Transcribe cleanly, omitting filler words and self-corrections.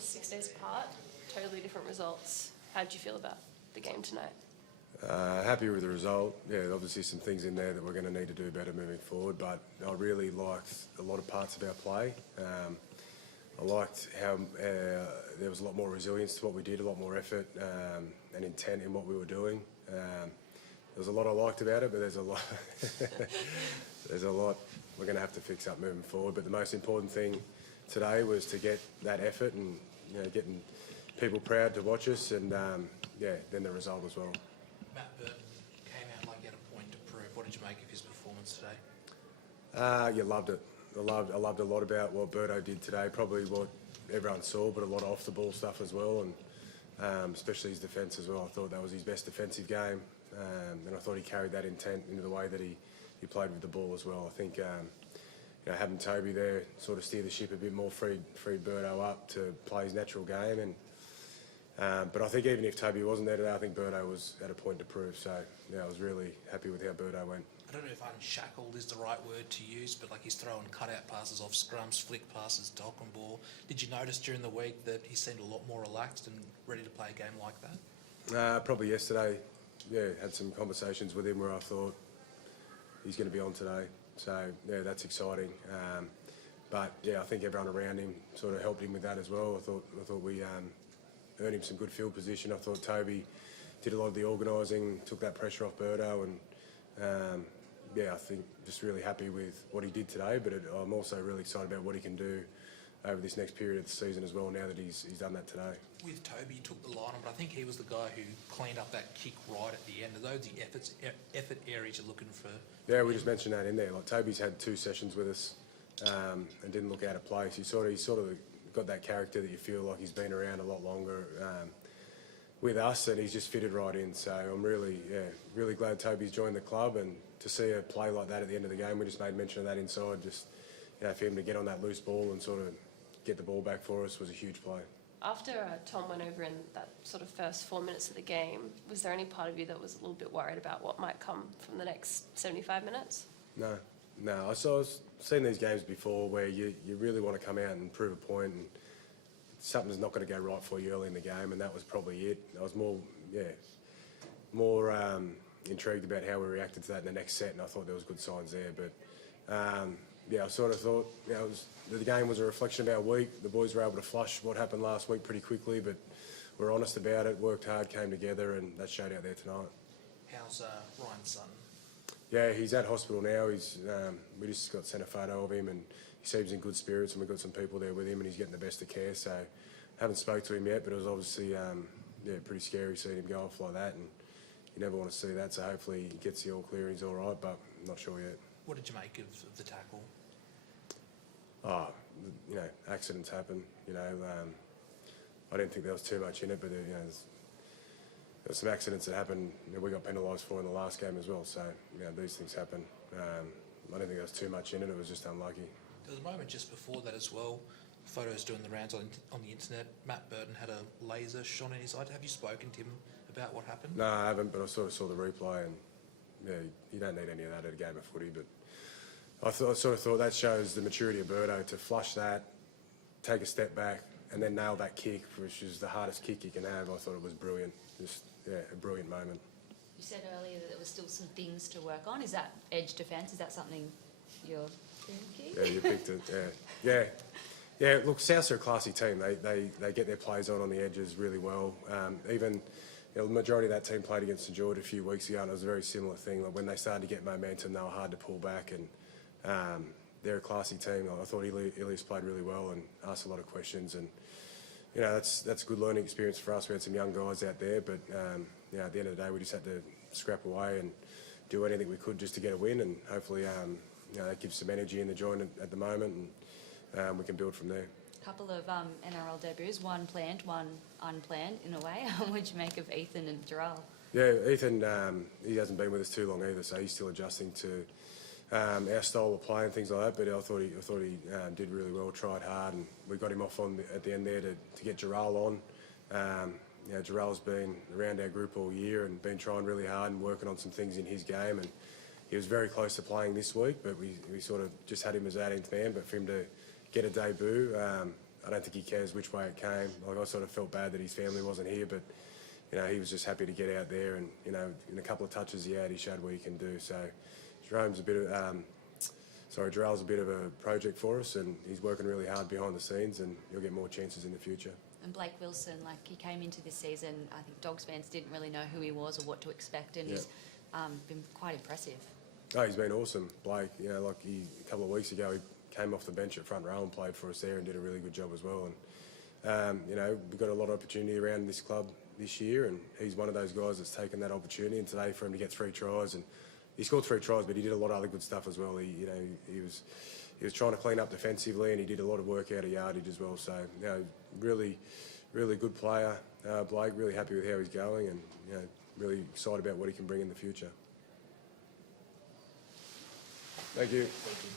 6 days apart, totally different results. How did you feel about the game tonight? Happy with the result. Yeah, obviously some things in there that we're going to need to do better moving forward, but I really liked a lot of parts of our play. I liked how there was a lot more resilience to what we did, a lot more effort and intent in what we were doing. There's a lot I liked about it, but there's a lot there's a lot we're going to have to fix up moving forward. But the most important thing today was to get that effort and getting people proud to watch us, and then the result as well. Matt Burton came out like he had a point to prove. What did you make of his performance today? Loved it. I loved a lot about what Burto did today. Probably what everyone saw, but a lot of off the ball stuff as well, and especially his defence as well. I thought that was his best defensive game, and I thought he carried that intent into the way that he played with the ball as well. I think having Toby there sort of steer the ship a bit more, freed Burto up to play his natural game, and but I think even if Toby wasn't there today, I think Burto was at a point to prove. So I was really happy with how Burto went. I don't know if unshackled is the right word to use, but like he's throwing cut-out passes off scrums, flick passes, dock and ball. Did you notice during the week that he seemed a lot more relaxed and ready to play a game like that? Probably yesterday. Yeah, had some conversations with him where I thought he's going to be on today. So yeah, that's exciting. But yeah, I think everyone around him sort of helped him with that as well. I thought we earned him some good field position. I thought Toby did a lot of the organising, took that pressure off Burto, and I think just really happy with what he did today, but I'm also really excited about what he can do over this next period of the season as well, now that he's done that today. With Toby, he took the line on, but I think he was the guy who cleaned up that kick right at the end. Are those the effort areas you're looking for? Yeah, we just mentioned that in there. Like Toby's had 2 sessions with us and didn't look out of place. He sort of got that character that you feel like he's been around a lot longer with us, and he's just fitted right in. So I'm really glad Toby's joined the club, and to see a play like that at the end of the game, we just made mention of that inside. Just for him to get on that loose ball and sort of get the ball back for us was a huge play. After Tom went over in that sort of first 4 minutes of the game, was there any part of you that was a little bit worried about what might come from the next 75 minutes? No. I've seen these games before where you really want to come out and prove a point, and something's not going to go right for you early in the game, and that was probably it. I was more intrigued about how we reacted to that in the next set, and I thought there was good signs there. But I sort of thought the game was a reflection of our week. The boys were able to flush what happened last week pretty quickly, but we're honest about it, worked hard, came together, and that showed out there tonight. How's Ryan's son? Yeah, he's at hospital now. We just got sent a photo of him, and he seems in good spirits, and we've got some people there with him, and he's getting the best of care. So haven't spoke to him yet, but it was obviously pretty scary seeing him go off like that, and you never want to see that. So hopefully he gets the all clear and he's all right, but I'm not sure yet. What did you make of the tackle? Accidents happen. I didn't think there was too much in it, but there's some accidents that happened. We got penalised for in the last game as well. So these things happen. I don't think there was too much in it. It was just unlucky. There was a moment just before that as well. Photos doing the rounds on the internet. Matt Burton had a laser shone in his eye. Have you spoken to him about what happened? No, I haven't, but I sort of saw the replay, and you don't need any of that at a game of footy. But I sort of thought that shows the maturity of Burto to flush that, take a step back, and then nail that kick, which is the hardest kick you can have. I thought it was brilliant. Just a brilliant moment. You said earlier that there were still some things to work on. Is that edge defence? Is that something you're thinking? Yeah, you picked it. Yeah. Look, Souths are a classy team. They get their plays on the edges really well. Even the majority of that team played against St George a few weeks ago, and it was a very similar thing. Like when they started to get momentum, they were hard to pull back, and they're a classy team. I thought Elias played really well and asked a lot of questions, and that's a good learning experience for us. We had some young guys out there, but at the end of the day, we just had to scrap away and do anything we could just to get a win, and hopefully that gives some energy in the joint at the moment, and we can build from there. A couple of NRL debuts, one planned, one unplanned in a way. What you make of Ethan and Gerald? Yeah, Ethan, he hasn't been with us too long either, so he's still adjusting to our style of play and things like that. But I thought he did really well, tried hard, and we got him off at the end there to get Gerald on. Gerald's been around our group all year and been trying really hard and working on some things in his game, and he was very close to playing this week, but we sort of just had him as 18th man. But for him to get a debut I don't think he cares which way it came. Like, I sort of felt bad that his family wasn't here, but he was just happy to get out there, and in a couple of touches he showed what he can do. So Jarell's a bit of a project for us, and he's working really hard behind the scenes, and he'll get more chances in the future. And Blake Wilson, like, he came into this season, I think Dogs fans didn't really know who he was or what to expect, and he's been quite impressive. Oh, he's been awesome, Blake. A couple of weeks ago, he came off the bench at front row and played for us there and did a really good job as well. And we've got a lot of opportunity around this club this year, and he's one of those guys that's taken that opportunity. And today, for him to get 3 tries, and he scored 3 tries, but he did a lot of other good stuff as well. He was trying to clean up defensively, and he did a lot of work out of yardage as well. So, really, really good player, Blake. Really happy with how he's going, and really excited about what he can bring in the future. Thank you. Thank you.